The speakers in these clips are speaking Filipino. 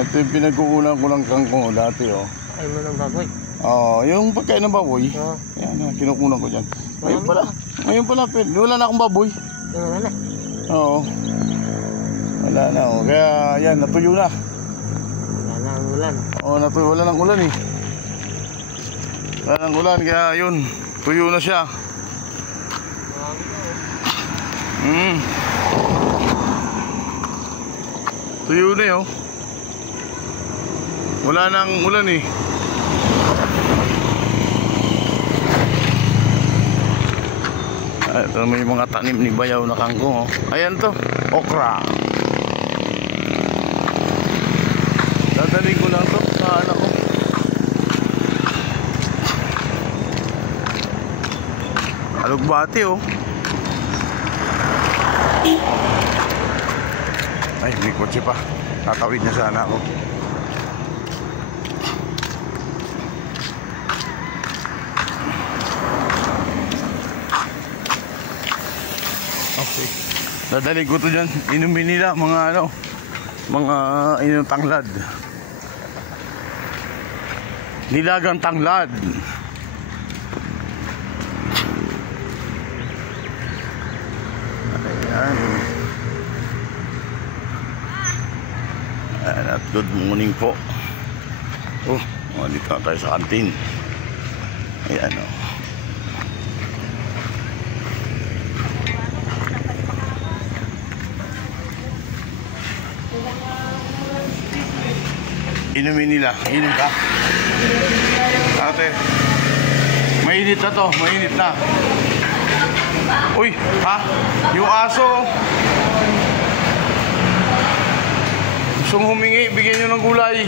Ito yung pinag-uunan ko ng kangkong dati, oh. Ay mo ng baboy. Oo, yung pagkain ng baboy. Oo. Yan, kinukunan ko dyan. Ngayon pala, wala na akong baboy. Wala na. Oo. Wala na, oh. Kaya yan, natuyo na. Wala na ang ulan. Oo, natuyo. Wala nang ulan eh. Wala nang ulan, kaya yun. Tuyo na siya. Tuyo na yun. Wala nang ulan eh. Ito may mga tanim ni Bayaw na kangkong, oh. Ayan to, okra. Dadaling ko lang to sa anak ko. Alugbati, oh. Ay, may kotse pa. Tatawid na sana ako. Okay. Dadaling ko to dyan. Inumin nila mga ano, mga inyong tanglad. Nilagang tanglad. Ayan. Ayan, at good morning po. Oh, dito na tayo sa kantin. Ayan, oh. Inumin nila. Inom ka? Ate, mainit na to. Mainit na. Uy, ha? Yung aso. Gustong humingi, bigyan nyo ng gulay.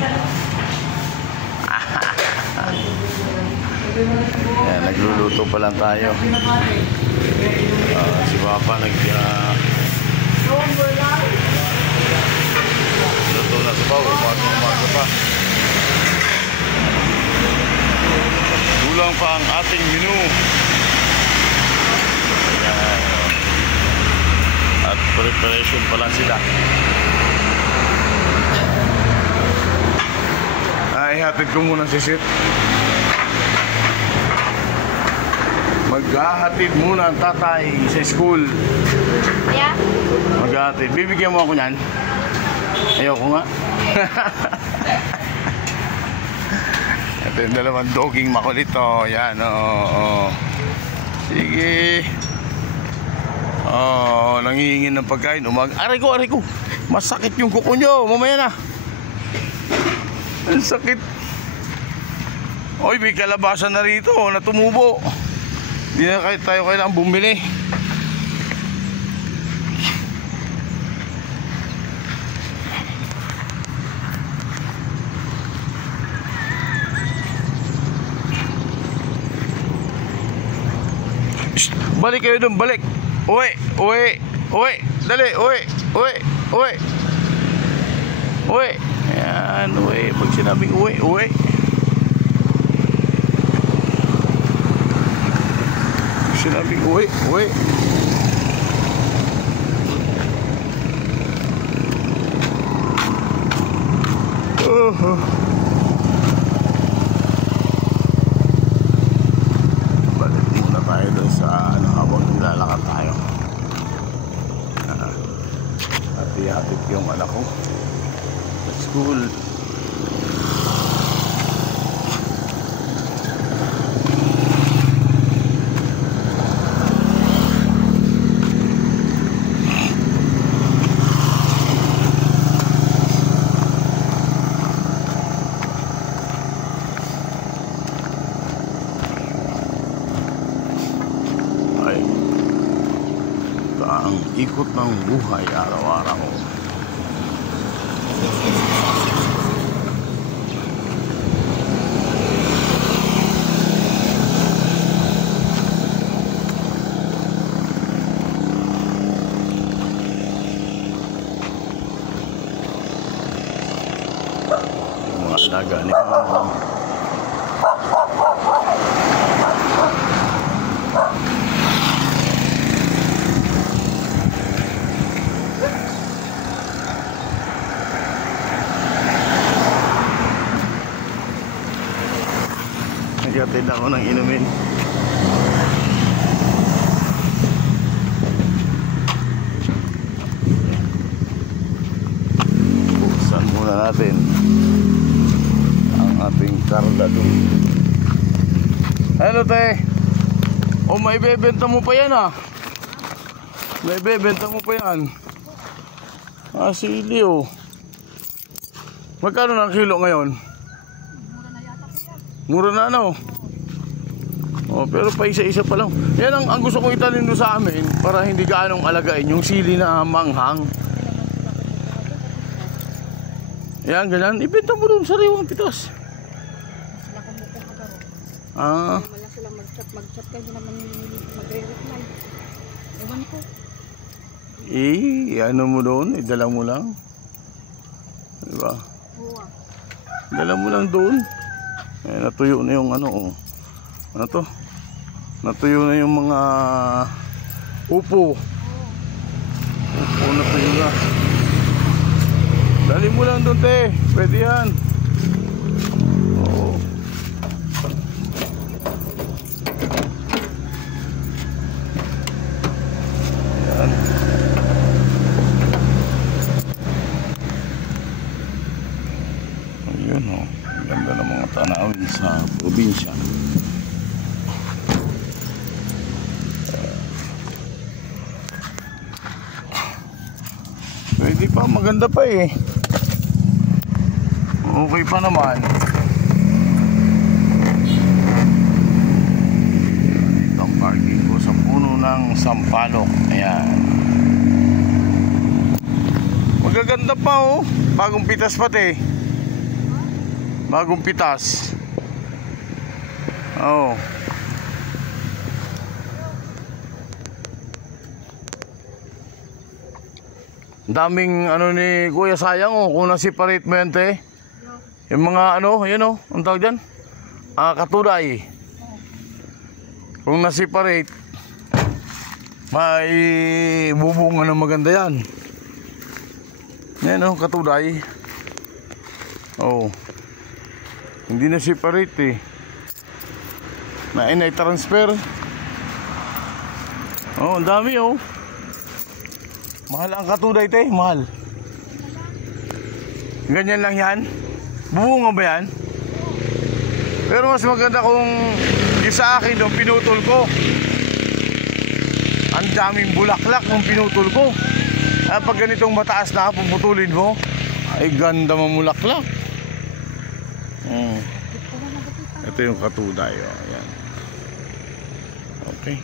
Ayan, nagluluto pa lang tayo. Si Papa luto na sa baw, umaga pa. Kulang pa ang ating menu. Ayan. At preparation pa lang sila. Ihatid ko muna si Sit. Maghahatid muna ang tatay sa school. Yeah? Maghahatid. Bibigyan mo ako niyan. Ayoko nga. Ito yung dalawang doging makulit, oh. Yan, oh. Sige. Oh, nangihingin ng pagkain. Aray ko. Masakit yung kuko nyo. Mamaya na. Ang sakit. Oy, may kalabasan na rito na tumubo. Hindi na tayo kailangan bumili. Shh, balik kayo dun, balik. Uwi. Dali, uwi. Ayan, uwi. Pag sinabing uwi. Sinabing uwi. Balik muna tayo doon sa habang nilalakad tayo. At ihatid yung anak ko sa school. Ang ikot ng buhay araw-araw. Yung mga alaga ni Mama. Nagkatid ako ng inumin. Buksan muna natin ang ating karga doon. Hello, te. O, may bebenta mo pa yan, ah. May bebenta mo pa yan. Ah, sili, oh. Magkano ng kilo ngayon? Mura na, ano? Oh, pero pa isa-isa pa lang. Yan ang gusto kong itanim doon sa amin para hindi gaanong alagain yung sili na manghang. Yan, ganyan. Ibenta mo doon sa riwang pitas. Ah. Wala silang mag-chat kayo naman magre-reply. Ewan ko. Ano mo doon? Dala mo lang. Diba? Huwa. Dala mo lang doon. Natuyo na yung ano, oh. Ano to? Natuyo na yung mga upo. Upo natuyo na. Dali mo lang doon, te. Pwede yan. Oo. Yan. Ayun, oh. Ang ganda ng mga tanawin sa probinsya. Pwede pa, maganda pa eh. Okay pa naman. Ito ang parking ko sa puno ng sampalok. Ayan. Magaganda pa, oh. Bagong pitas pati. Bagong pitas. Oh. Daming ano ni Kuya, sayang, oh, kung na-separate mo yan, te. Yung mga ano, yun, oh, ang tawag dyan? Katuday. Kung na-separate, may bubunga ng maganda yan. Yan, oh, katuday. Oh. Hindi na-separate eh. Na-transfer. Oh, ang dami, oh. Mahal ang katuday, te, mahal. Ganyan lang yan. Bubunga ba yan? Pero mas maganda kung yung sa akin nung pinutol ko. Ang daming bulaklak nung pinutol ko. Pag ganitong mataas na puputulin mo, ay ganda mamulaklak. Ito yung katuday, oh. Ayan. Okay.